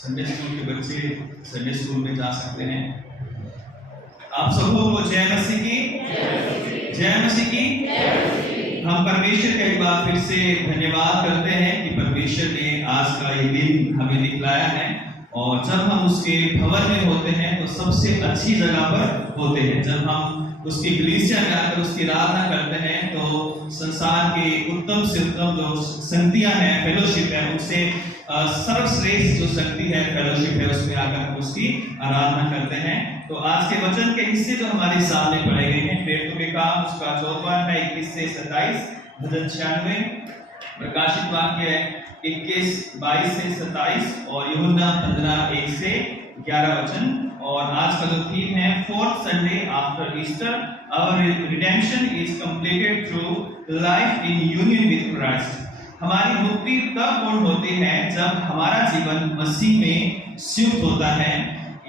Sunday school के बच्चे Sunday school में जा सकते हैं। आप सबों को जय मसीह की, जय मसीह की। हम परमेश्वर का एक बार फिर से धन्यवाद करते हैं कि परमेश्वर ने आज का ये दिन हमें दिखलाया है, और जब हम उसके भवन में होते हैं तो सबसे अच्छी जगह पर होते हैं। जब हम उसकी कलीसिया में आकर उसकी आराधना करते हैं तो संसार के उत्तम से उत्तम जो संगतियां हैं, फेलोशिप है, उनसे सर्वश्रेष्ठ जो शक्ति है, फेलोशिप है, उसमें आकर हम उसकी आराधना करते हैं। तो आज के वचन के हिस्से जो हमारे सामने पढ़े गए हैं, प्रेरितों के काम उसका 14वां है 21 से 27, भजन 96, प्रकाशित वाक्य है 21, 22 से 27 और यूहन्ना 15, 1 से 11 वचन। और आज का जो थीम है fourth Sunday after Easter, our redemption is completed through life in union with Christ. हमारी मुक्ति तब पूर्ण होती है जब हमारा जीवन मसीह में संयुक्त होता है,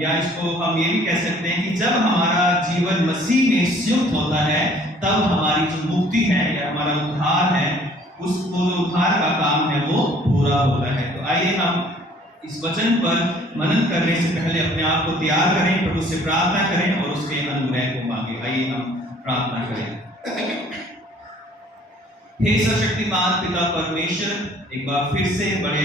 या इसको हम ये भी कह सकते हैं कि जब हमारा जीवन मसीह में संयुक्त होता है तब हमारी जो मुक्ति है या हमारा उद्धार है, उसको जो उद्धार का काम है वो पूरा होता है। तो आइए हम इस वचन पर मनन करने से पहले अपने आप को तैयार करें, प्रभु से प्रार्थना करें और उसके अनुग्रह को मांगे। आइए हम प्रार्थना करें। हे सर्वशक्तिमान पिता परमेश्वर, एक बार फिर से बड़े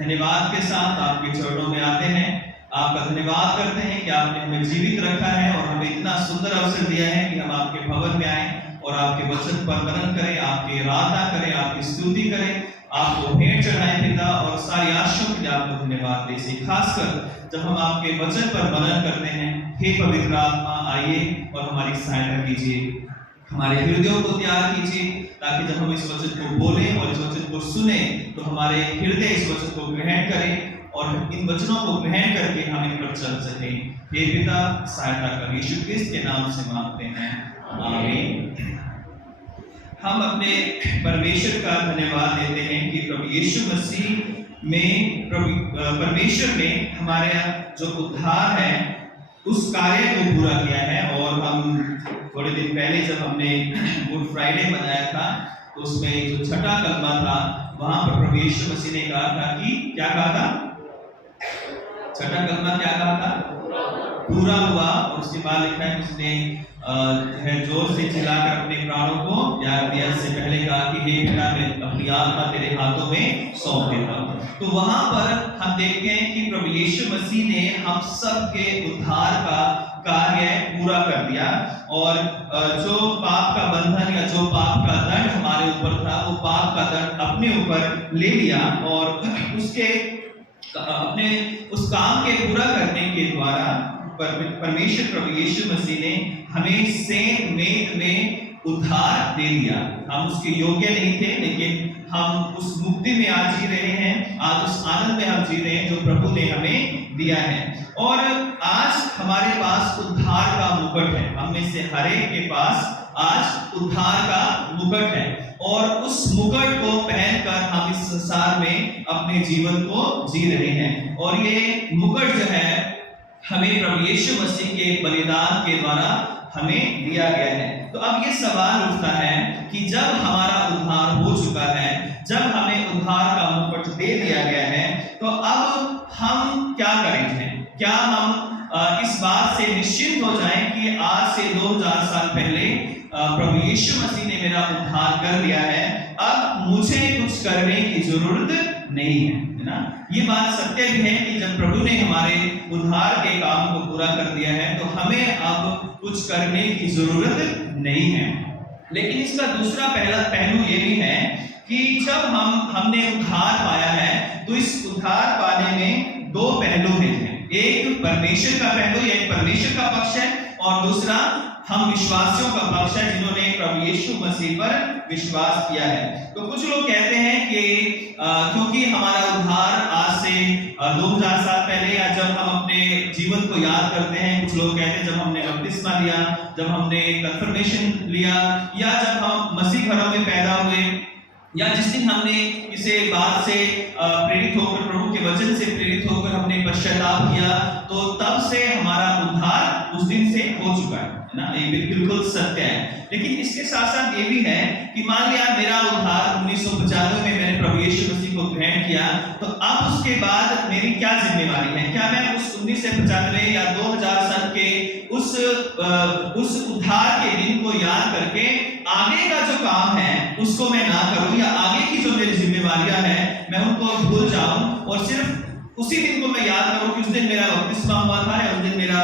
धन्यवाद के साथ आपके चरणों में आते हैं। आपका धन्यवाद करते हैं कि आपने हमें जीवित रखा है और हमें इतना सुंदर अवसर दिया है कि हम आपके भवन में आए और आपके वचन पर मनन करें, आपकी आराधना करें, आपकी स्तुति करें, आपको भेंट चढ़ाएं पिता, और सारी आशीषों के लिए आपको धन्यवाद दें। खासकर जब हम आपके वचन पर मनन करते हैं, हे पवित्र आत्मा आइए और हमारी सहायता कीजिए, हमारे हृदयों को तैयार कीजिए, ताकि जब हम इस वचन को बोलें और इस वचन को सुने तो हमारे हृदय इस वचन को ग्रहण करें और इन वचनों को ग्रहण करके हम इन पर चल सकें। हे पिता सहायता कर, यीशु क्रिस्त के नाम से मांगते हैं, आमीन। हम अपने परमेश्वर का धन्यवाद देते हैं कि प्रभु यीशु मसीह में परमेश्वर ने हमारे जो उद्धार है उस कार्य को पूरा किया है। और हम थोड़े दिन पहले जब हमने गुड फ्राइडे मनाया था तो उसमें जो छठा कलमा था, वहां पर प्रभु यीशु मसीह ने कहा था कि क्या कहा था? छठा कलमा क्या कहा था? पूरा हुआ। और उसके बाद लिखा है उसने जोर से चिल्लाकर अपने प्राणों को त्याग दिया। इससे पहले कहा कि हे पिता, मैं अपनी आत्मा तेरे हाथों में सौंप देता हूं। तो वहां पर हम देखते हैं कि प्रभु यीशु मसीह ने हम सब के उद्धार का कार्य पूरा कर दिया, और जो पाप का बंधन या जो पाप का दंड हमारे ऊपर था, वो पाप का दंड अपने ऊपर ले लिया, और उसके अपने उस काम के पूरा करने के द्वारा परमेश्वर प्रभु यीशु मसीह ने हमें सेंत मेंत में उद्धार दे दिया। हम उसके योग्य नहीं थे, लेकिन हम उस मुक्ति में आज जी रहे हैं, आज उस आनंद में हम जी रहे हैं जो प्रभु ने हमें दिया है। और आज हमारे पास उद्धार का मुकुट है। हम में से हर एक के पास आज उद्धार का मुकुट है, और उस मुकुट को पहनकर हम इस संसार में अपने जीवन को जी रहे हैं। और ये मुकुट जो है हमें प्रभु यीशु मसीह के बलिदान के द्वारा हमें दिया गया है। तो अब ये सवाल उठता है कि जब हमारा उद्धार हो चुका है, जब हमें उद्धार का मुकुट दे दिया गया है, तो अब हम क्या करेंगे? क्या हम इस बात से निश्चिंत हो जाएं कि आज से 2000 साल पहले प्रभु यीशु मसीह ने मेरा उद्धार कर दिया है, अब मुझे कुछ करने की जरूरत नहीं है ना? ये बात सत्य भी है कि जब प्रभु ने हमारे उद्धार के काम को पूरा कर दिया है तो हमें अब कुछ करने की जरूरत नहीं है। लेकिन इसका दूसरा पहलू ये भी है कि जब हमने उद्धार पाया है तो इस उद्धार पाने में दो पहलू हैं। एक परमेश्वर का पहलू, एक परमेश्वर का पक्ष है, और दूसरा हम विश्वासियों का पक्ष है जिन्होंने प्रभु यीशु मसीह पर विश्वास किया है। तो कुछ लोग कहते हैं कि क्योंकि हमारा उद्धार आज से 2000 साल पहले, या जब हम अपने जीवन को याद करते हैं, कुछ लोग कहते हैं जब हमने बपतिस्मा लिया, जब हमने कन्फर्मेशन लिया, या जब हम मसीह घरों में पैदा हुए, या जिस दिन हमने किसी बात से प्रेरित होकर, प्रभु के वचन से प्रेरित होकर हमने पश्चाताप किया, तो तब से हमारा उद्धार उस दिन से हो चुका है ना। ये बिल्कुल सत्य है। लेकिन इसके साथ साथ ये भी है कि मान लिया मेरा उद्धार 1995 में मैंने प्रभु यीशु मसीह को ग्रहण किया, तो अब उसके बाद मेरी क्या जिम्मेवारी है? क्या मैं उस 1995 या 2000 सन के उस उद्धार के दिन को याद करके आगे का जो काम है उसको मैं ना करूं, या आगे की जो मेरी जिम्मेवारियां हैं मैं उनको भूल जाऊं और सिर्फ उसी दिन को मैं याद करूं कि उस दिन मेरा बपतिस्मा हुआ था, या उस दिन मेरा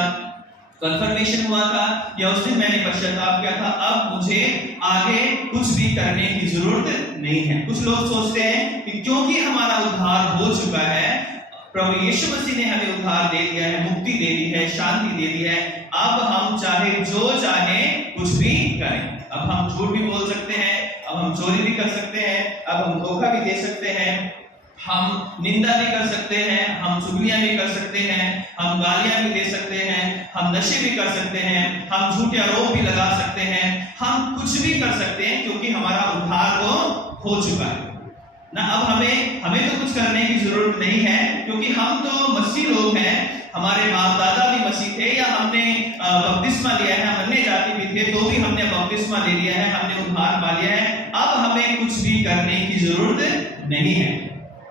कन्फर्मेशन हुआ था, या उस दिन मैंने पश्चाताप किया था, अब मुझे आगे कुछ भी करने की जरूरत नहीं है। कुछ लोग सोचते हैं कि क्योंकि हमारा उद्धार हो चुका है, प्रभु यीशु मसीह ने हमें उद्धार दे दिया है, मुक्ति दे दी है, शांति दे दी है, अब हम चाहे जो चाहे कुछ भी करें। अब हम झूठ भी बोल सकते हैं, अब हम चोरी भी कर सकते हैं, अब हम धोखा भी दे सकते हैं, हम निंदा भी कर सकते हैं, हम चुगलियां भी कर सकते हैं, हम गालियां भी दे सकते हैं, हम नशे भी कर सकते हैं, हम झूठे आरोप भी लगा सकते हैं, हम कुछ भी कर सकते हैं, क्योंकि हमारा उद्धार तो हो चुका है ना। अब हमें तो कुछ करने की जरूरत नहीं है, क्योंकि हम तो मसीह लोग हैं, हमारे बाप दादा भी मसीह थे, या हमने बपतिस्मा लिया है, हम अन्य जाति भी थे तो भी हमने बपतिस्मा ले लिया है, हमने उद्धार पा लिया है, अब हमें कुछ भी करने की जरूरत नहीं है।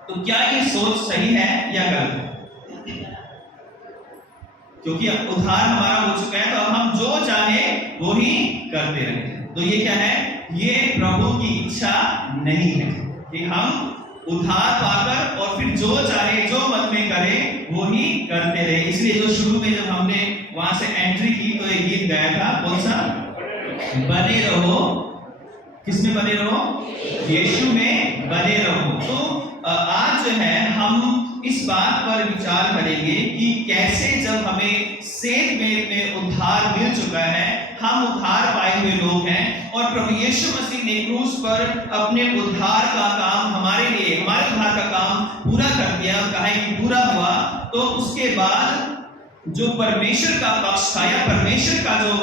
तो क्या ये सोच सही है या गलत है? क्योंकि अब उद्धार हमारा हो चुका है, तो अब हम जो चाहे वो ही करते रहें। तो ये क्या है? ये प्रभु की इच्छा नहीं है कि हम उद्धार पाकर और फिर जो चाहे जो मन में करे वो ही करते रहे। इसलिए जो शुरू में जब हमने वहां से एंट्री की तो एक गीत गाया था, कौन सा? बने रहो। किसमें बने रहो? यीशु में बने रहो। तो आज जो है हम इस बात पर विचार करेंगे कि कैसे जब हमें सेव में उद्धार मिल चुका है, हम उद्धार पाए हुए लोग हैं, और प्रभु यीशु मसीह ने क्रूस पर अपने उद्धार का काम हमारे लिए, हमारे उद्धार का काम पूरा कर दिया, कहा कि पूरा हुआ। तो उसके बाद जो परमेश्वर का पक्ष था या परमेश्वर का जो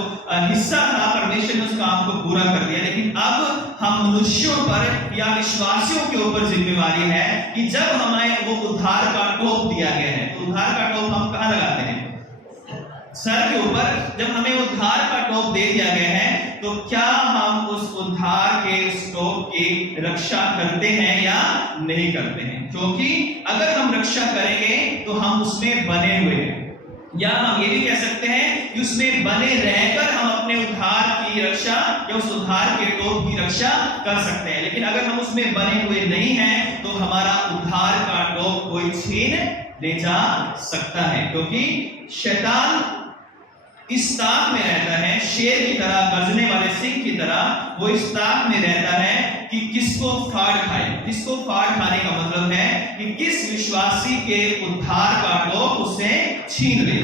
हिस्सा था, परमेश्वर ने उस काम को पूरा कर दिया। लेकिन अब हम मनुष्यों पर या विश्वासियों के ऊपर जिम्मेवारी है कि जब हमें वो उद्धार का टोप दिया गया है, तो उद्धार का टोप हम कहाँ लगाते हैं? सर के ऊपर। जब हमें उद्धार का टोप दे दिया गया है, तो क्या हम उस उद्धार के उस टोप की रक्षा करते हैं या नहीं करते हैं? क्योंकि अगर हम रक्षा करेंगे तो हम उसमें बने हुए हैं, या हम ये भी कह सकते हैं कि उसमें बने रहकर हम अपने उद्धार की रक्षा या उस उद्धार के टोप की रक्षा कर सकते हैं। लेकिन अगर हम उसमें बने हुए नहीं हैं, तो हमारा उद्धार का टोप कोई छीन ले जा सकता है, क्योंकि शैतान इस ताक में रहता है, शेर की तरह, गर्जने वाले सिंह की तरह वो इस ताक में रहता है कि किसको फाड़ खाए। किसको फाड़ खाने का मतलब है कि किस विश्वासी के उद्धार का टोप उससे छीन ले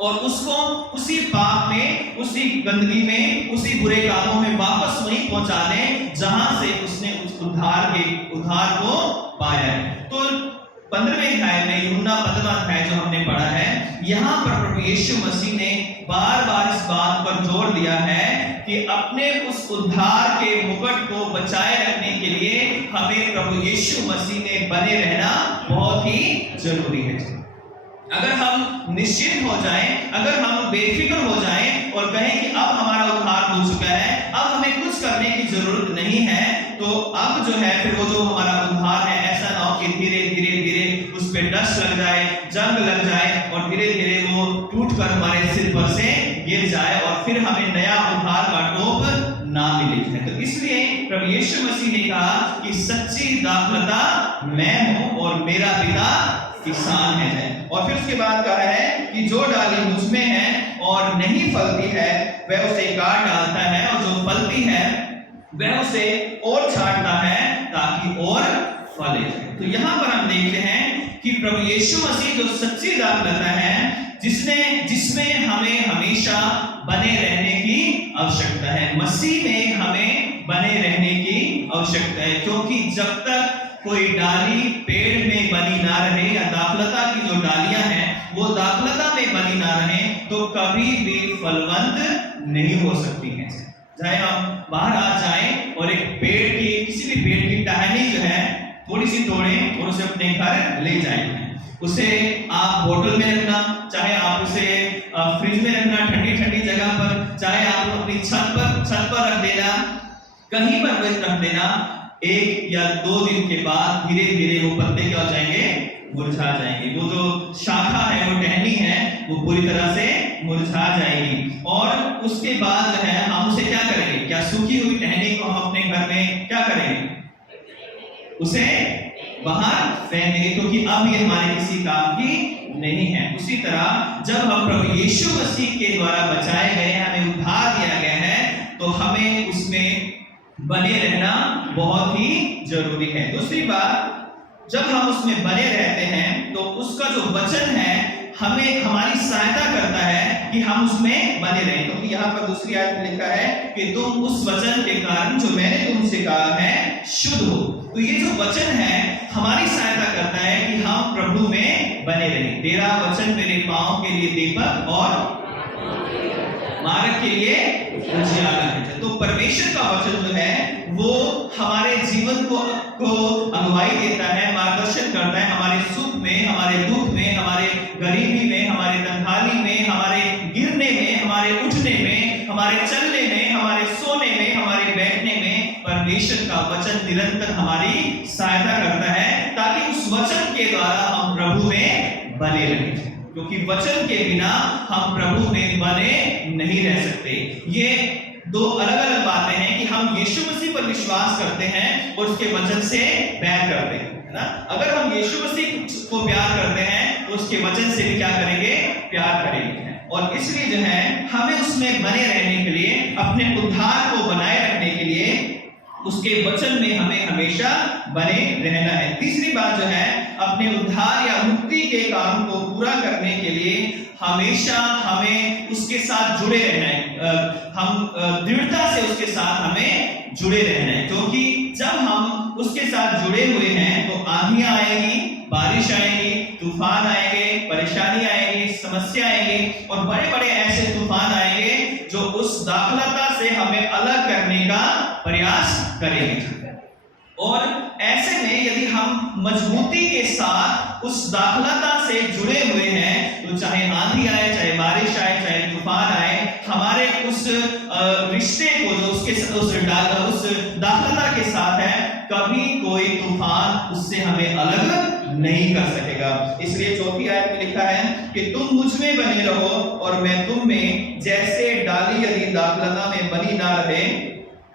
और उसको उसी पाप में, उसी गंदगी में, उसी बुरे कामों में वापस वहीं पहुंचा दे जहां से उसने उस उद्धार को पाया है। तो 15वें अध्याय में, यूहन्ना 15वां अध्याय जो हमने पढ़ा है, यहाँ पर प्रभु यीशु मसीह ने बार बार इस बात पर जोर दिया है कि अपने उस उद्धार के मुकुट को बचाए रखने के लिए हमें प्रभु यीशु मसीह में बने रहना बहुत ही जरूरी है। अगर हम निश्चित हो जाएं, अगर हम बेफिक्र हो जाएं और कहें कि अब हमारा उद्धार हो चुका है, अब हमें कुछ करने की जरूरत नहीं है, तो अब जो है फिर वो जो हमारा उद्धार है, ऐसा ना हो कि धीरे धीरे उस पे डस्ट लग जाए, जंग लग जाए और धीरे धीरे वो टूट कर हमारे सिर पर से गिर जाए और फिर हमें नया उद्धार का टोप ना मिले। तो इसलिए प्रभु यीशु मसीह ने कहा कि सच्ची दाखलता मैं हूं और मेरा पिता किसान है। और फिर उसके बाद कहा है कि जो डाली मुझ में है और नहीं फलती है वह उसे काट डालता है, और जो फलती है वह उसे और छांटता है ताकि और फले। तो यहाँ पर हम देखते हैं कि प्रभु यीशु मसीह जो सच्ची दाखलता है, जिसमें हमें हमेशा बने रहने की आवश्यकता है। मसीह में हमें बने रहने की आवश्यकता है, क्योंकि जब तक कोई डाली पेड़ में बनी ना रहे या दाखलता की जो डालियां हैं वो दाखलता में बनी ना रहे, तो कभी भी फलवंत नहीं हो सकती हैं। चाहे हम बाहर आ जाएं और एक पेड़ की, किसी भी पेड़ की टहनी जो है थोड़ी सी तोड़ें और उसे अपने घर ले जाएं। उसे आप बोतल में रखना, चाहे आप उसे फ्रिज में रखना ठंडी ठंडी जगह पर, चाहे आप अपनी छत पर रख देना, कहीं पर भी रख देना। 1 या 2 दिन के बाद धीरे धीरे वो पत्ते क्या हो जाएंगे, मुरझा जाएंगे। वो जो शाखा है, वो टहनी है, वो पूरी तरह से मुरझा जाएगी। और उसके बाद जो है हम उसे क्या करेंगे, क्या सूखी हुई टहनी को हम अपने घर में क्या करेंगे, उसे बाहर फेंक देंगे, क्योंकि अब ये हमारे किसी काम की नहीं है। उसी तरह जब हम प्रभु यीशु मसीह के द्वारा बचाए गए, हमें उद्धार दिया गया है, तो हमें उसमें बने रहना बहुत ही जरूरी है। दूसरी बात, जब हम उसमें बने रहते हैं तो उसका जो वचन है हमें हमारी सहायता करता है कि हम उसमें बने रहें। क्योंकि तो यहाँ पर दूसरी आयत में लिखा है कि तुम उस वचन के कारण जो मैंने तुमसे कहा है शुद्ध हो। तो ये जो वचन है हमारी सहायता करता है कि हम प्रभु में बने रहें। तेरा वचन मेरे पांव के लिए दीपक और मार्ग के लिए उजियारा है। तो परमेश्वर का वचन जो है वो हमारे जीवन को अगुवाई देता है, मार्गदर्शन करता है, हमारे सुख में, हमारे दुख में, हमारे गरीबी में, हमारे तंगहाली में, हमारे गिरने में, हमारे उठने में, हमारे चलने में, हमारे सोने में, हमारे बैठने में। परमेश्वर का वचन निरंतर हमारी सहायता करता है ताकि उस वचन के द्वारा हम प्रभु में बने रहें, क्योंकि वचन के बिना हम प्रभु में बने नहीं रह सकते। ये 2 अलग-अलग बातें हैं कि हम यीशु मसीह पर विश्वास करते हैं और उसके वचन से प्यार करते हैं, है ना। अगर हम यीशु मसीह को प्यार करते हैं तो उसके वचन से भी क्या करेंगे, प्यार करेंगे। और इसलिए जो है हमें उसमें बने रहने के लिए, अपने उद्धार को बनाए रखने के लिए उसके वचन में हमें हमेशा बने रहना है। तीसरी बात जो है, अपने उद्धार या मुक्ति के काम को पूरा करने के लिए हमेशा हमें उसके साथ जुड़े रहना है। हम दृढ़ता से उसके साथ हमें जुड़े रहना है, क्योंकि जब हम उसके साथ जुड़े हुए हैं तो आंधियां आएंगी, बारिश आएगी, तूफान आएंगे, परेशानी आएगी, समस्या आएगी और बड़े-बड़े ऐसे तूफान आएंगे जो उस दाखलता से हमें अलग करने का प्रयास करेंगे। और ऐसे में यदि हम मजबूती के साथ उस दाखलता से जुड़े हुए हैं तो चाहे आंधी आए, चाहे बारिश आए, चाहे तूफान आए, हमारे उस रिश्ते को जो उस दाखलता के साथ है, कभी कोई तूफान उससे हमें अलग नहीं कर सकेगा। इसलिए 4थी आयत में लिखा है कि तुम मुझ में बने रहो और मैं तुम में। जैसे डाली यदि दाखलता में बनी ना रहे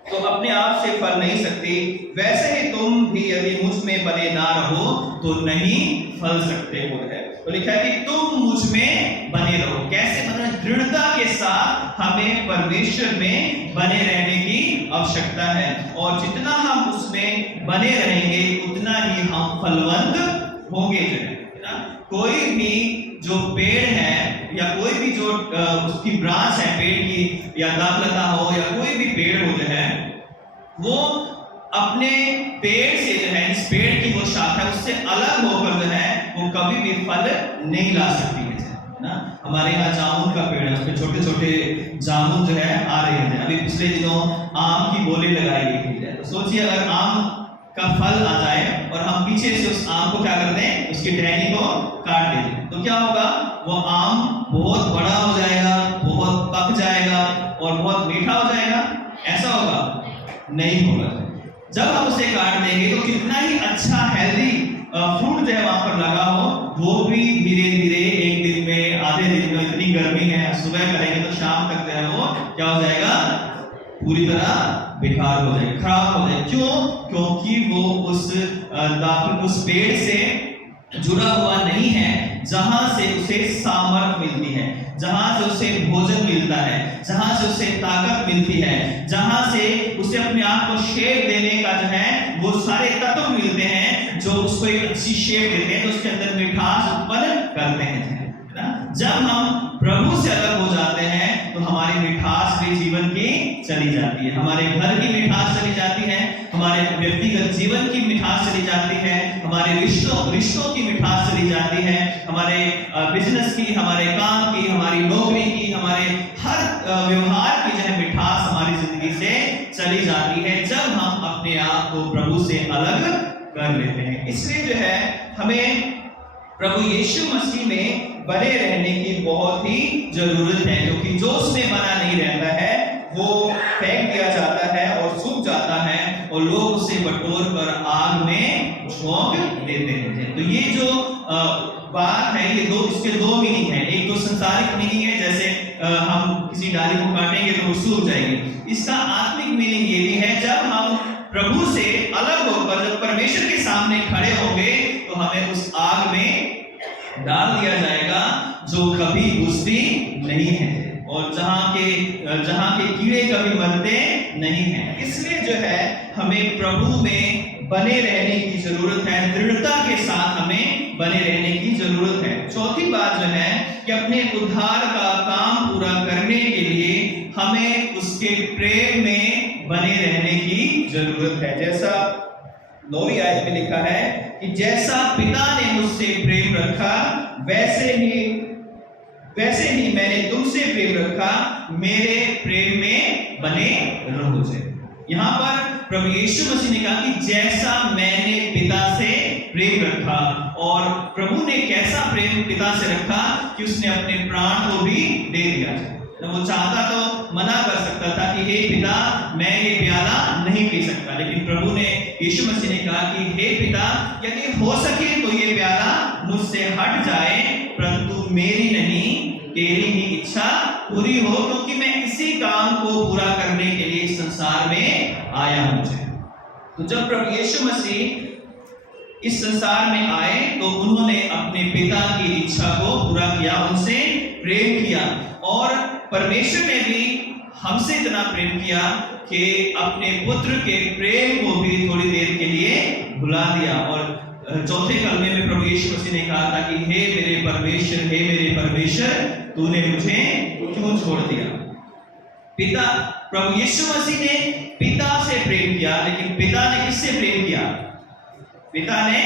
तो अपने आप से फल नहीं सकती, वैसे ही तुम भी यदि मुझ में बने ना रहो तो नहीं फल सकते हो। है तो लिखा है कि तुम मुझ में बने रहो। कैसे बने? दृढ़ता के साथ हमें परमेश्वर में बने रहने की आवश्यकता है, और जितना हम उसमें बने रहेंगे उतना ही हम फलवंत होंगे। जो है ना, कोई भी जो पेड़ है या कोई भी जो उसकी ब्रांच है पेड़ की, या दाखलता हो या कोई भी पेड़ हो, जो है वो अपने पेड़ से जो है, इस पेड़ की वो शाखा उससे अलग होकर जो है वो कभी भी फल नहीं ला सकती है ना। हमारे यहाँ जामुन का पेड़ है, उसमें छोटे छोटे जामुन जो है आ रहे हैं। अभी पिछले दिनों आम की बोली लगाई गई है, तो सोचिए अगर आम का फल आ जाए और हम पीछे से उस आम को क्या कर दें, उसकी टहनी को काट दें, तो क्या होगा, वो आम बहुत बड़ा हो जाएगा, बहुत पक जाएगा और बहुत मीठा हो जाएगा। ऐसा होगा? नहीं होगा। जब हम उसे काट देंगे तो कितना ही अच्छा हेल्दी फ्रूट जो है वहां पर लगा हो, वो भी धीरे धीरे एक दिन में, आधे दिन में, इतनी गर्मी है, सुबह करेंगे तो शाम तक जो है वो क्या हो जाएगा, पूरी तरह बेकार हो जाएगा, खराब हो जाएगा। क्यों? क्योंकि वो उस पेड़ से जुड़ा हुआ नहीं है, जहां से उसे सामर्थ मिलती है, जहां से उसे भोजन मिलता है, जहां से उसे ताकत मिलती है, जहां से उसे अपने आप को शेप देने का जो है वो सारे तत्व मिलते हैं जो उसको एक अच्छी शेप देते हैं, तो उसके अंदर मिठास उत्पन्न करते हैं ना। जब हम प्रभु से अलग हो जाते हैं तो हमारी मिठास भी जीवन की चली जाती है, हमारे घर की मिठास चली जाती है, हमारे व्यक्तिगत जीवन की मिठास चली जाती है, हमारे रिश्तों की मिठास चली जाती है, हमारे बिजनेस की, हमारे काम की, हमारी नौकरी की, हमारे हर व्यवहार की जो है मिठास हमारी जिंदगी से चली जाती है जब हम अपने आप को प्रभु से अलग कर लेते हैं। इसलिए जो है हमें प्रभु यीशु मसीह में बने रहने की बहुत ही जरूरत है, क्योंकि जो उसमें बना नहीं रहता है वो फेंक दिया जाता है और सूख जाता है और लोग उसे बटोर कर आग में झोंक देते हैं। तो ये जो बात है, ये इसके दो मीनिंग है। एक तो संसारिक मीनिंग है, जैसे हम किसी डाली को काटेंगे तो वो सूख जाएगी। इसका आत्मिक मीनिंग ये भी है, जब हम प्रभु से अलग होकर जब परमेश्वर के सामने खड़े होंगे तो हमें उस आग में डाल दिया जाएगा जो कभी बुझती नहीं है और जहां के कीड़े कभी मरते नहीं हैं। इसलिए जो है हमें प्रभु में बने रहने की जरूरत है, दृढ़ता के साथ हमें बने रहने की जरूरत है। चौथी बात जो है कि अपने उद्धार का काम पूरा करने के लिए हमें उसके प्रेम में बने रहने की जरूरत है। जैसा 9वीं आयत में लिखा है कि जैसा पिता ने मुझसे प्रेम रखा वैसे ही मैंने तुमसे प्रेम रखा, मेरे प्रेम में बने रहो। यहाँ पर प्रभु यीशु मसीह ने कहा कि जैसा मैंने पिता से प्रेम रखा, और प्रभु ने कैसा प्रेम पिता से रखा कि उसने अपने प्राण को भी दे दिया। तो वो चाहता तो मना कर सकता था कि हे पिता, मैं ये प्याला नहीं पी सकता, लेकिन प्रभु ने, यीशु मसीह ने कहा कि हे पिता, यदि हो सके तो ये प्याला मुझसे हट जाए, परंतु मेरी नहीं तेरी ही इच्छा पूरी हो, क्योंकि मैं इसी काम को पूरा करने के लिए इस संसार में आया हूं। तो जब प्रभु यीशु मसीह इस संसार में आए तो उन्होंने अपने पिता की इच्छा को पूरा किया, उनसे प्रेम किया, और परमेश्वर ने भी हमसे इतना प्रेम किया कि अपने पुत्र के प्रेम को भी थोड़ी देर के लिए भुला दिया। और चौथे कलमे में प्रभु यीशु मसीह ने कहा था कि हे मेरे परमेश्वर, तूने मुझे क्यों छोड़ दिया। पिता, प्रभु यीशु मसीह ने पिता से प्रेम किया, लेकिन पिता ने किससे प्रेम किया? पिता ने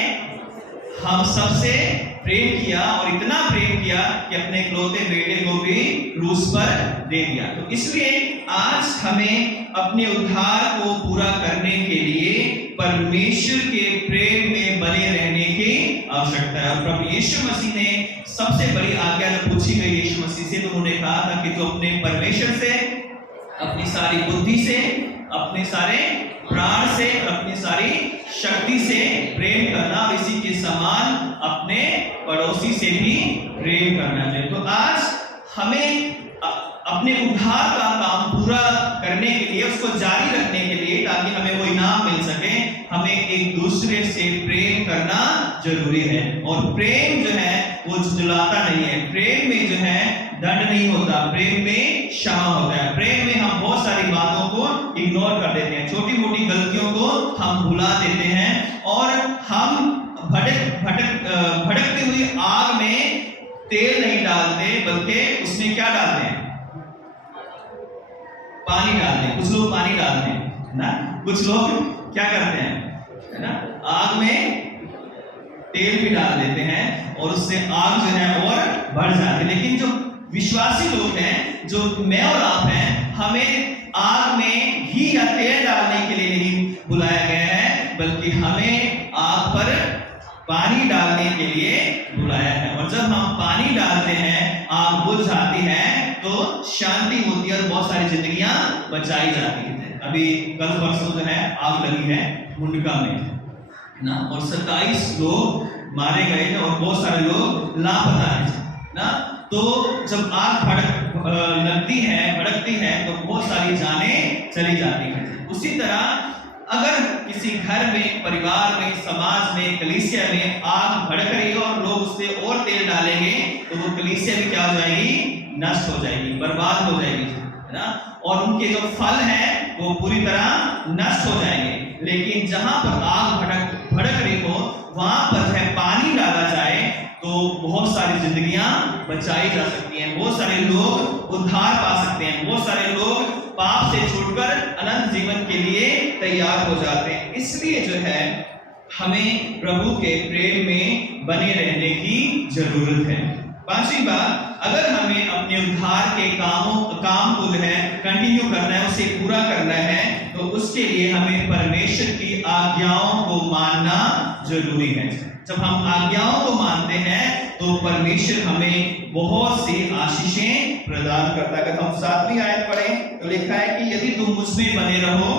हम सबसे प्रेम किया, और इतना प्रेम किया कि अपने इकलौते बेटे को भी क्रूस पर दे दिया। तो इसलिए आज हमें अपने उद्धार को पूरा करने के लिए परमेश्वर के प्रेम में बने रहने की आवश्यकता है। और प्रभु यीशु मसीह ने सबसे बड़ी आज्ञा जब पूछी गई यीशु मसीह से, तो उन्होंने कहा था कि जो अपने परमेश्वर से, अपनी सारी बुद्धि से, अपने सारे प्राण से, अपनी सारी शक्ति से प्रेम करना, और इसी के समान अपने पड़ोसी से भी प्रेम करना चाहिए। तो आज हमें अपने उद्धार का काम पूरा करने के लिए, उसको जारी रखने के लिए, ताकि हमें वो इनाम मिल सके, हमें एक दूसरे से प्रेम करना जरूरी है। और प्रेम जो है वो झुलाता नहीं है, प्रेम में जो है दंड नहीं होता, प्रेम में क्षमा होता है। प्रेम में हम बहुत सारी बातों को इग्नोर कर देते हैं, छोटी मोटी गलतियों को हम भुला देते हैं, और हम भटकती हुई आग में तेल नहीं डालते, बल्कि उसमें क्या डालते हैं? पानी डालते हैं। कुछ लोग पानी डालते हैं ना, कुछ लोग क्या करते हैं, है ना, आग में तेल भी डाल देते हैं, और उससे आग जो है और बढ़ जाती है। लेकिन जो विश्वासी लोग हैं, जो मैं और आप हैं, हमें आग में घी या तेल डालने के लिए नहीं बुलाया गया है, बल्कि हमें आग पर पानी डालने के लिए बुलाया है। और जब हम पानी डालते हैं, आग बुझ जाती है, तो शांति होती है और बहुत सारी जिंदगियां बचाई जाती हैं। अभी कल परसों जो है आग लगी है मुंडका में ना, और 27 लोग मारे गए हैं और बहुत सारे लोग लापता हैं ना। तो जब आग लगती है, भड़कती है, तो बहुत सारी जानें चली जाती हैं। उसी तरह अगर किसी घर में, परिवार में, समाज में, कलीसिया में आग भड़क रही है और लोग उससे और तेल डालेंगे, तो वो कलीसिया भी क्या हो जाएगी? नष्ट हो जाएगी, बर्बाद हो जाएगी, है ना। और उनके जो फल हैं वो पूरी तरह नष्ट हो जाएंगे। लेकिन जहां पर आग भड़क रही हो, वहां पर है पानी डाला जाए, तो बहुत सारी जिंदगियां बचाई जा सकती हैं, बहुत सारे लोग उद्धार पा सकते हैं, बहुत सारे लोग पाप से छूटकर अनंत जीवन के लिए तैयार हो जाते हैं। इसलिए जो है हमें प्रभु के प्रेम में बने रहने की जरूरत है। पांचवी बात, अगर हमें अपने उद्धार के काम को जो है कंटिन्यू करना है, उसे पूरा करना है, तो उसके लिए हमें परमेश्वर की आज्ञाओं को मानना जरूरी है। जब हम आज्ञाओं को मानते हैं तो परमेश्वर हमें बहुत सी आशीषें प्रदान करता है। अगर हम 7वीं आयत पढ़ें तो लिखा है कि यदि तुम मुझ में बने रहो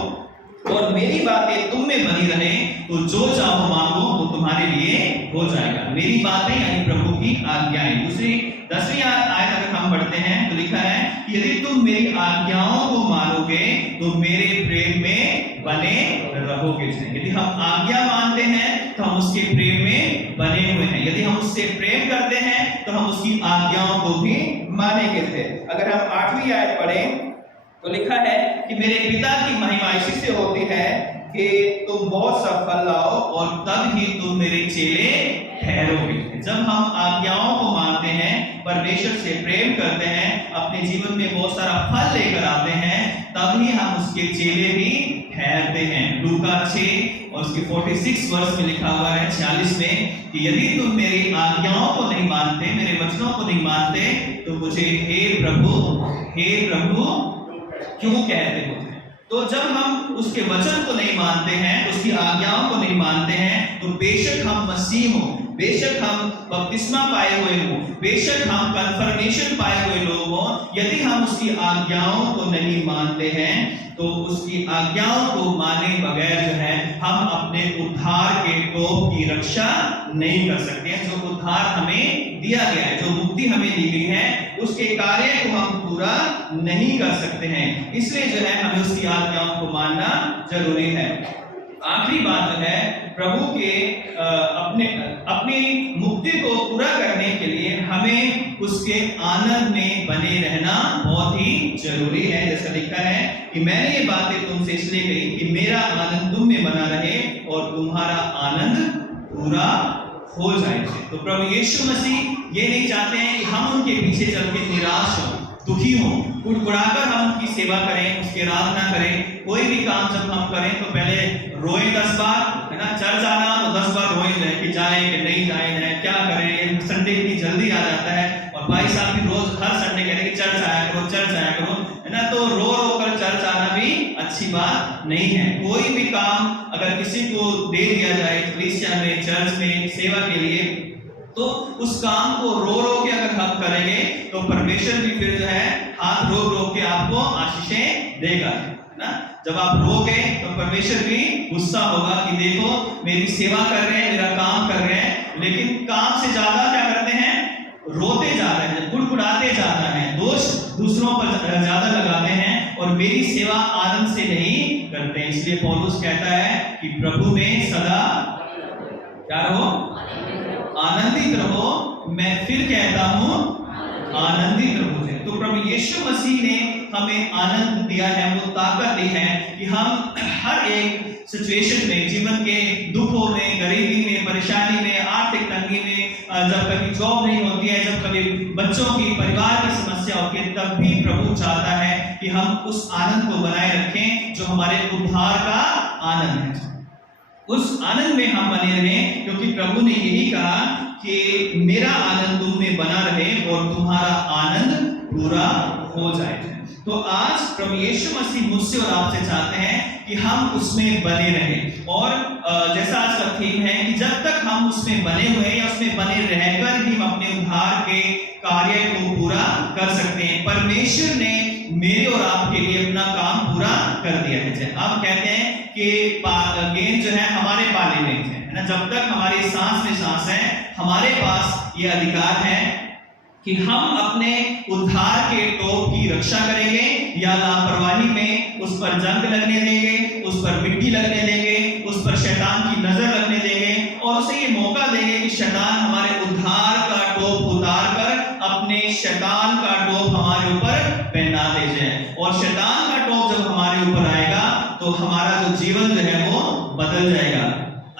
और मेरी बातें तुम में बनी रहे तो जो चाहो मांगो वो तुम्हारे लिए हो जाएगा। मेरी बातें यानी प्रभु की आज्ञाएं। दूसरी 10वीं आयत अगर हम पढ़ते हैं तो लिखा है कि यदि तुम मेरी आज्ञाओं को मानोगे तो मेरे प्रेम में बने रहोगे। यदि हम आज्ञा मानते हैं तो हम उसके प्रेम में बने हुए हैं। यदि हम उससे प्रेम करते हैं तो हम उसकी आज्ञाओं को भी मानेंगे थे। अगर हम 8वीं आयत पढ़ें तो लिखा है कि मेरे पिता की महिमा इसी से होती है कि तुम बहुत सा फल लाओ और तब ही तुम मेरे चेले ठहरोगे। जब हम आज्ञाओं को मानते हैं, परमेश्वर से प्रेम करते हैं, अपने जीवन में बहुत सारा फल लेकर आते हैं, तभी हम उसके चेले भी ठहरते हैं। लूका 6 और उसके 46 वर्ष में लिखा हुआ है 46 में कि यदि तुम मेरी आज्ञाओं को नहीं मानते, मेरे वचनों को नहीं मानते तो मुझे हे प्रभु क्यों कहते हो। तो जब हम उसके वचन को नहीं मानते हैं, उसकी आज्ञाओं को नहीं मानते हैं, तो बेशक हम मसीह हो, बेशक हम बपतिस्मा पाए हुए हो, बेशक हम कन्फर्मेशन पाए हुए लोग हो, यदि हम उसकी आज्ञाओं को नहीं मानते हैं तो उसकी आज्ञाओं को माने बगैर जो है हम अपने उद्धार के टोप की रक्षा नहीं कर सकते हैं। जो उद्धार हमें दिया गया है, जो मुक्ति हमें दी गई है, उसके कार्य को हम पूरा नहीं कर सकते हैं। इसलिए जो है हमें उसकी आज्ञाओं को मानना जरूरी है। आखिरी बात जो है प्रभु के अपनी मुक्ति को पूरा करने के लिए हमें उसके आनंद में बने रहना बहुत ही जरूरी है। जैसा लिखा है कि मैंने ये बातें तुमसे इसलिए कही कि मेरा आनंद तुम में बना रहे और तुम्हारा आनंद पूरा हो जाए। तो प्रभु यीशु मसीह ये नहीं चाहते हैं कि हम उनके पीछे चल के निराश हो, दुखी हो, कुड़कुड़ाकर हम उनकी सेवा करें, उसकी आराधना करें। कोई भी काम जब हम करें तो पहले रोए 10 बार, है ना। चर्च आना तो 10 बार रोए कि जाए कि नहीं जाए, क्या करें। संडे इतनी जल्दी आ जाता है और भाई साहब भी रोज हर संडे कहते हैं कि चर्च आया करो, है ना। तो रो कर चर्च आना भी अच्छी बात नहीं है। कोई भी काम अगर किसी को दे दिया जाए कलीसिया में, चर्च में सेवा के लिए, तो उस काम को रो के अगर हम करेंगे तो परमेश्वर भी फिर जो है हाथ रोक के आपको आशीषें देगा, है ना। जब आप रोगे तो परमेश्वर भी गुस्सा होगा कि देखो मेरी सेवा कर रहे हैं, मेरा काम कर रहे हैं, लेकिन काम से ज्यादा क्या करते हैं, रोते जाते हैं, कुड़कुड़ाते जाते हैं, दोष दूसरों पर ज्यादा लगाते हैं और मेरी सेवा आनंद से नहीं करते। इसलिए पौलुस कहता है कि प्रभु में सदा क्या रहो, आनंदित रहो। मैं फिर कहता हूं आनंदित रहो। तो प्रभु यीशु मसीह ने हमें आनंद दिया है, वो ताकत दी है कि हम हर एक सिचुएशन में, जीवन के दुखों में, गरीबी में, परेशानी में, आर्थिक तंगी में, जब कभी जॉब नहीं होती है, जब कभी बच्चों की, परिवार की समस्या होती है, तब भी प्रभु चाहता है कि हम उस आनंद को बनाए रखें जो हमारे उद्धार का आनंद है। उस आनंद में हम बने रहें, क्योंकि प्रभु ने यही कहा कि मेरा आनंद तुम में बना रहे और तुम्हारा आनंद पूरा हो जाए। तो आज प्रभु यीशु मसीह मुझसे और आपसे चाहते हैं कि हम उसमें बने रहें। और जैसा आज का थीम है कि जब तक हम उसमें बने हुए या उसमें बने रहकर ही हम अपने उद्धार के कार्य को पूरा कर सकते हैं। परमेश्वर ने मेरे और आपके लिए अपना काम पूरा कर दिया है। आप कहते हैं कि गेंद जो है हमारे पाले में है ना। जब तक हमारी सांस में सांस है, हमारे पास ये अधिकार है कि हम अपने उद्धार के टोप की रक्षा करेंगे या लापरवाही में उस पर जंग लगने देंगे, उस पर मिट्टी लगने देंगे, उस पर शैतान की नजर लगने देंगे और उसे ये मौका देंगे कि शैतान हमारे उद्धार का टोप उतार कर अपने शैतान का टोप हमारे ऊपर पहना दे जाए। और शैतान का टोप जब हमारे ऊपर आएगा तो हमारा जो जीवन जो है वो बदल जाएगा,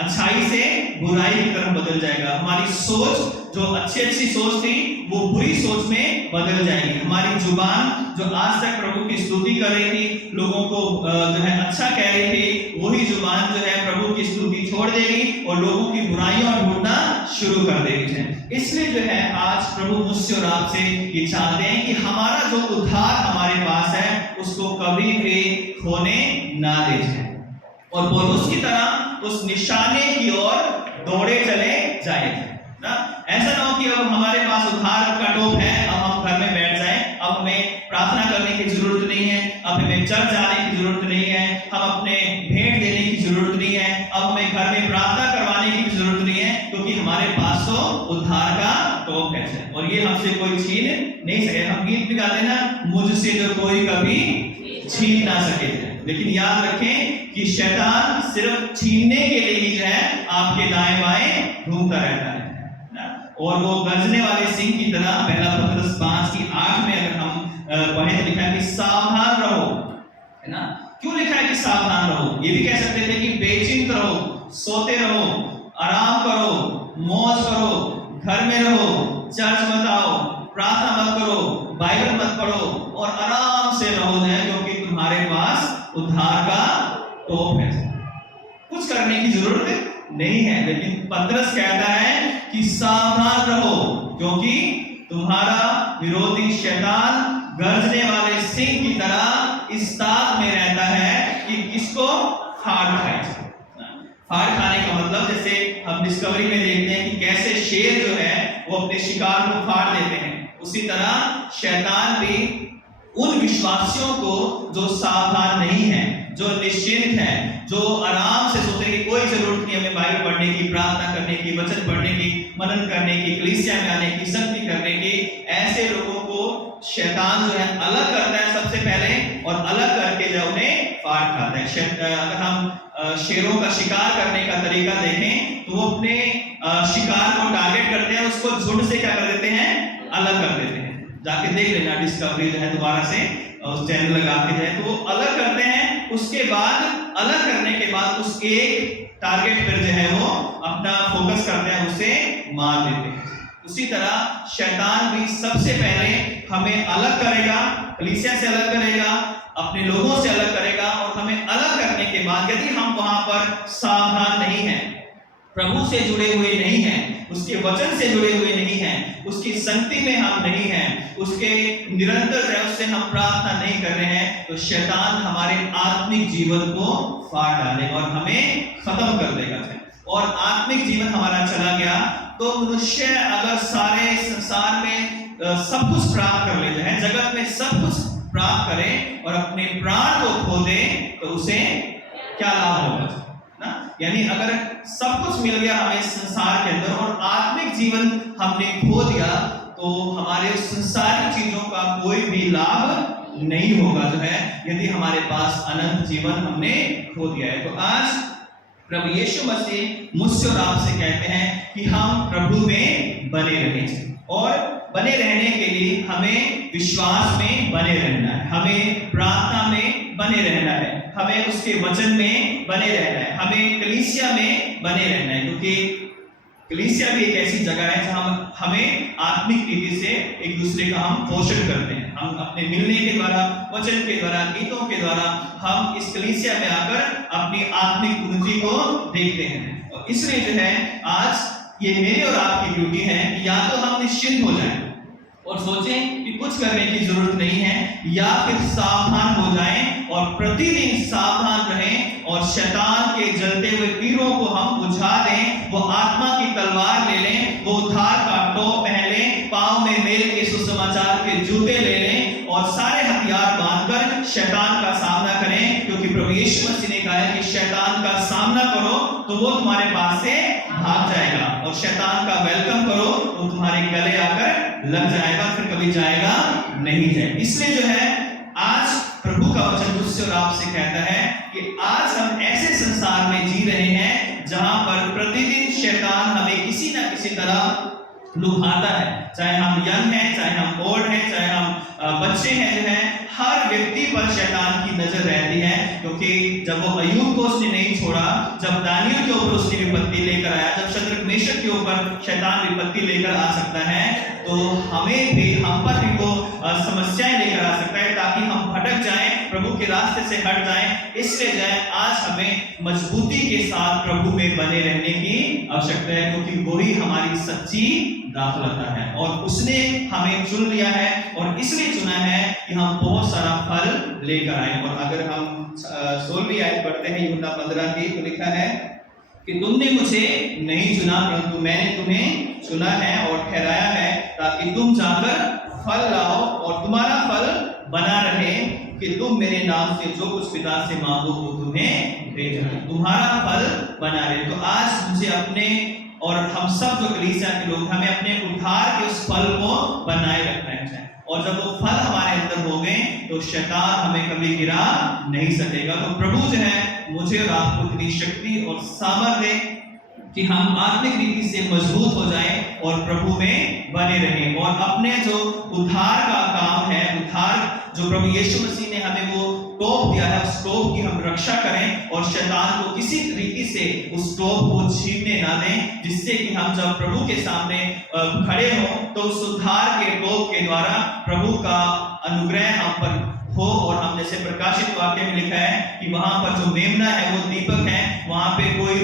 अच्छाई से बुराई की तरफ बदल जाएगा। हमारी सोच जो अच्छी सोच थी वो बुरी सोच में बदल जाएगी। हमारी जुबान जो आज तक प्रभु की स्तुति कर रही थी, लोगों को जो है अच्छा कह रही थी, वही जुबान जो है प्रभु की स्तुति छोड़ देगी और लोगों की बुराइयां ढूंढना शुरू कर देगी। इसलिए जो है आज प्रभु मुझसे और आपसे ये चाहते हैं कि हमारा जो उद्धार हमारे पास है उसको कभी भी खोने ना दे जाए और पौलुस की तरह उस निशाने की ओर दौड़े चले जाए ना। ऐसा ना हो कि अब हमारे पास उद्धार का टोप है, अब हम घर में बैठ जाएं, अब हमें प्रार्थना करने की जरूरत नहीं है, अब हमें चर्च जाने की जरूरत नहीं है, हम अपने भेंट देने की जरूरत नहीं है, अब हमें घर में प्रार्थना करवाने की जरूरत नहीं है, क्योंकि हमारे पास तो उद्धार का टोप है और ये हमसे कोई छीन नहीं सके। हम गीत भी गाते ना, मुझसे जो कोई कभी छीन ना सके। लेकिन याद रखें कि शैतान सिर्फ छीनने के लिए ही जो है आपके दाएं बाएं घूमता रहता है और वो गरजने वाले सिंह की तरह। पहला पत्रस 5:8 में अगर हम पढ़े तो लिखा है कि सावधान रहो, है ना। क्यों लिखा है कि सावधान रहो? ये भी कह सकते थे कि बेचिंत रहो, सोते रहो, आराम करो, मौज करो, घर में रहो, चर्च मत आओ, प्रार्थना मत करो, बाइबल मत पढ़ो और आराम से रहो है, क्योंकि तुम्हारे पास उद्धार का टोप है। कुछ करने की जरूरत नहीं है। लेकिन पत्रस कहता है कि सावधान रहो, क्योंकि तुम्हारा विरोधी शैतान गरजने वाले सिंह की तरह इस ताक में रहता है कि किसको फाड़ खाए। फाड़ खाने का मतलब जैसे हम डिस्कवरी में देखते हैं कि कैसे शेर जो है वो अपने शिकार को फाड़ देते हैं, उसी तरह शैतान भी उन विश्वासियों को जो सावधान नहीं है, जो निश्चिंत है, जो आराम से सोचते कि कोई जरूरत नहीं हमें बाइबल पढ़ने की, प्रार्थना करने की, वचन पढ़ने की, मनन करने की, कलीसिया में आने की, संगति करने की, ऐसे लोगों को शैतान जो है अलग करता है सबसे पहले और अलग करके जो उन्हें फाड़ खाता है। अगर हम शेरों का शिकार करने का तरीका देखें तो वो अपने शिकार को टारगेट करते हैं, उसको झुंड से क्या कर देते हैं, अलग कर देते हैं। जाके देख लेना डिस्कवरी जो है दोबारा से उस चैनल लगा के जाए तो वो अलग करते हैं। उसके बाद अलग करने के बाद उस एक टारगेट पर जो है वो अपना फोकस करते हैं, उसे मार देते हैं। उसी तरह शैतान भी सबसे पहले हमें अलग करेगा, कलीसिया से अलग करेगा, अपने लोगों से अलग करेगा और हमें अलग करने के बाद यदि हम वहां पर सावधान नहीं हैं, प्रभु से जुड़े हुए नहीं हैं, उसके वचन से जुड़े हुए नहीं हैं, उसकी संगति में हम नहीं हैं, उसके निरंतर जो है उससे हम प्रार्थना नहीं कर रहे हैं, तो शैतान हमारे आत्मिक जीवन को फाड़ डालेगा और हमें खत्म कर देगा। और आत्मिक जीवन हमारा चला गया तो मनुष्य अगर सारे संसार में सब कुछ प्राप्त कर ले जाए, जगत में सब कुछ प्राप्त करे और अपने प्राण को खो दे, तो उसे क्या लाभ होगा ना। यानी अगर सब कुछ मिल गया हमें संसार के अंदर और आत्मिक जीवन हमने खो दिया, तो हमारे संसारिक चीजों का कोई भी लाभ नहीं होगा जो है, यदि हमारे पास अनंत जीवन हमने खो दिया है। तो आज प्रभु यीशु मसीह मुझसे और आपसे कहते हैं कि हम प्रभु में बने रहें और बने रहने के लिए हमें विश्वास में बने रहना है, हमें प्रार्थना में बने रहना है, हमें उसके वचन में बने रहना है, हमें कलीसिया में बने रहना है, क्योंकि कलीसिया भी एक ऐसी जगह है जहां हमें आत्मिक रीति से एक दूसरे का हम पोषण करते हैं। हम अपने मिलने के द्वारा, वचन के द्वारा, गीतों के द्वारा हम इस कलीसिया में आकर अपनी आत्मिक उन्नति को देखते हैं। और इसलिए जो है आज ये मेरी और आपकी ड्यूटी है कि या तो हम निश्चिंत हो जाएं और सोचें कि कुछ करने की जरूरत नहीं है, या फिर सावधान हो जाएं और प्रतिदिन सावधान रहें और शैतान के जलते हुए तीरों को हम बुझा दें, वो आत्मा की तलवार ले लें, वो उद्धार का टोप पहन लें, पांव में मेल के सुसमाचार के जूते ले लें और सारे हथियार बांधकर शैतान का सामना करें, क्योंकि प्रभु यीशु मसीह ने कहा है कि शैतान का सामना करो तो वो तुम्हारे पास से भाग जाएगा और शैतान का वेलकम करो तो तुम्हारे गले आकर लग जाएगा, फिर कभी जाएगा नहीं जाएगा। इसलिए जो है आज प्रभु का वचन मुझसे और आपसे कहता है कि आज हम ऐसे संसार में जी रहे हैं जहां पर प्रतिदिन शैतान हमें किसी ना किसी तरह लुभाता है, चाहे हम यंग हैं, चाहे हम ओल्ड हैं, चाहे हम बच्चे हैं, जो है हर व्यक्ति पर शैतान की नजर रहती है, क्योंकि क्योंकि जब वो अय्यूब को उसने नहीं छोड़ा, जब दानियल के ऊपर उसने विपत्ति लेकर आया, जब शद्रक मेशक के ऊपर शैतान विपत्ति लेकर आ सकता है, तो हमें भी, हम पर भी वो समस्याएं लेकर आ सकता है, ताकि हम भटक जाएं, प्रभु के रास्ते से हट जाएं। इसलिए आज हमें मजबूती के साथ प्रभु में बने रहने की आवश्यकता है, क्योंकि वही हमारी सच्ची दाखलता है और उसने हमें चुन लिया है और इसलिए चुना है कि हम बहुत सारा फल लेकर आए। और अगर हम 16वीं आयत पढ़ते हैं यूहन्ना 15 की, तो लिखा है कि तुमने मुझे नहीं चुना, परंतु मैंने तुम्हें चुना है और ठहराया है, ताकि तुम जाकर फल लाओ और तुम्हारा फल बना रहे, कि तुम मेरे नाम से जो कुछ पिता से मांगो वो तुम्हें दे जाए, तुम्हारा फल बना रहे। तो आज मुझे अपने और हम सब जो कलीसिया के लोग, हमें अपने उद्धार के उस फल को बनाए रखना है, और जब वो फल हमारे अंदर हो गए तो शैतान हमें कभी गिरा नहीं सकेगा। तो प्रभु जो है मुझे और आपको इतनी शक्ति और सामर्थ्य कि हम आत्मिक रीति से मजबूत हो जाएं और प्रभु में बने रहें, और अपने जो उद्धार का काम है, उद्धार जो प्रभु यीशु मसीह ने हमें वो टोप दिया है, उस टोप की हम रक्षा करें और शैतान को किसी रीति से उस टोप को छीनने ना दें, जिससे कि हम जब प्रभु के सामने खड़े हों तो उस उद्धार के टोप के द्वारा प्रभु का अनुग्रह हम पर हो। और हम जैसे प्रकाशित वाक्य में लिखा है कि वहां पर जो मेमना है वो दीपक है, वहां पे कोई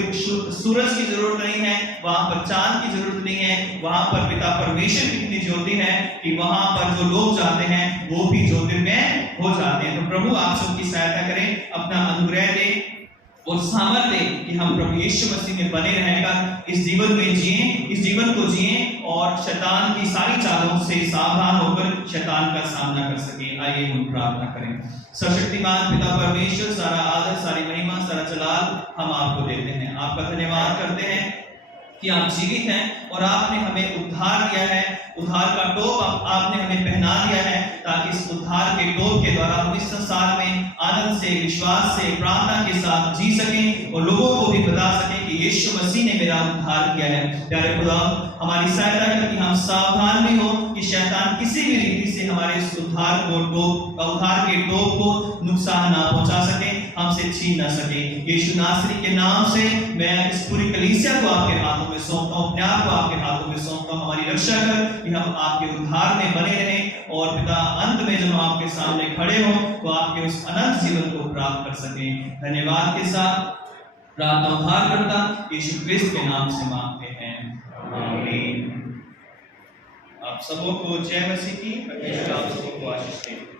सूरज की जरूरत नहीं है, वहां पर चांद की जरूरत नहीं है, वहां पर पिता परमेश्वर की इतनी ज्योति है कि वहां पर जो लोग जाते हैं वो भी ज्योतिर्मय हो जाते हैं। तो प्रभु आप सबकी सहायता करें, अपना अनुग्रह दे और सामर्थ्य कि हम प्रभु यीशु मसीह में बने रहकर इस जीवन में जिए, इस जीवन को जिए और शैतान की सारी चालों से सावधान होकर शैतान का सामना कर सके। आइए हम प्रार्थना करें। सर्वशक्तिमान पिता परमेश्वर, सारा आदर, सारी महिमा, सारा जलाल हम आपको देते हैं। आपका धन्यवाद करते हैं कि आप जीवित हैं और आपने हमें उद्धार दिया है, उद्धार का टोप आपने हमें पहना दिया है, ताकि इस उद्धार के टोप के द्वारा हम इस संसार में आनंद से, विश्वास से, प्रार्थना के साथ जी सकें और लोगों को भी बता सकें कि यीशु मसीह ने मेरा उद्धार किया है। प्यारे खुदा, हमारी सहायता कर कि हम सावधान भी हो कि शैतान किसी भी रीति से हमारे इस उद्धार के टोप को नुकसान ना पहुंचा सके, हमसे छीन ना सके। यीशु नासरी के नाम से मैं इस पूरी कलीसिया को आपके हाथों में सौंपता हूं, अपने आप को आपके हाथों में सौंपता हूं। हमारी रक्षा कर कि हम आपके उद्धार में बने रहें और पिता अंत में जब हम आपके सामने खड़े हों तो आपके उस अनंत जीवन को प्राप्त कर सकें। धन्यवाद के साथ प्रार्थना उद्धारकर्ता यीशु क्रिस्त के नाम से मांगते हैं, आमीन। आप सबों को जय मसीह की, आप सबों को आशीष दें।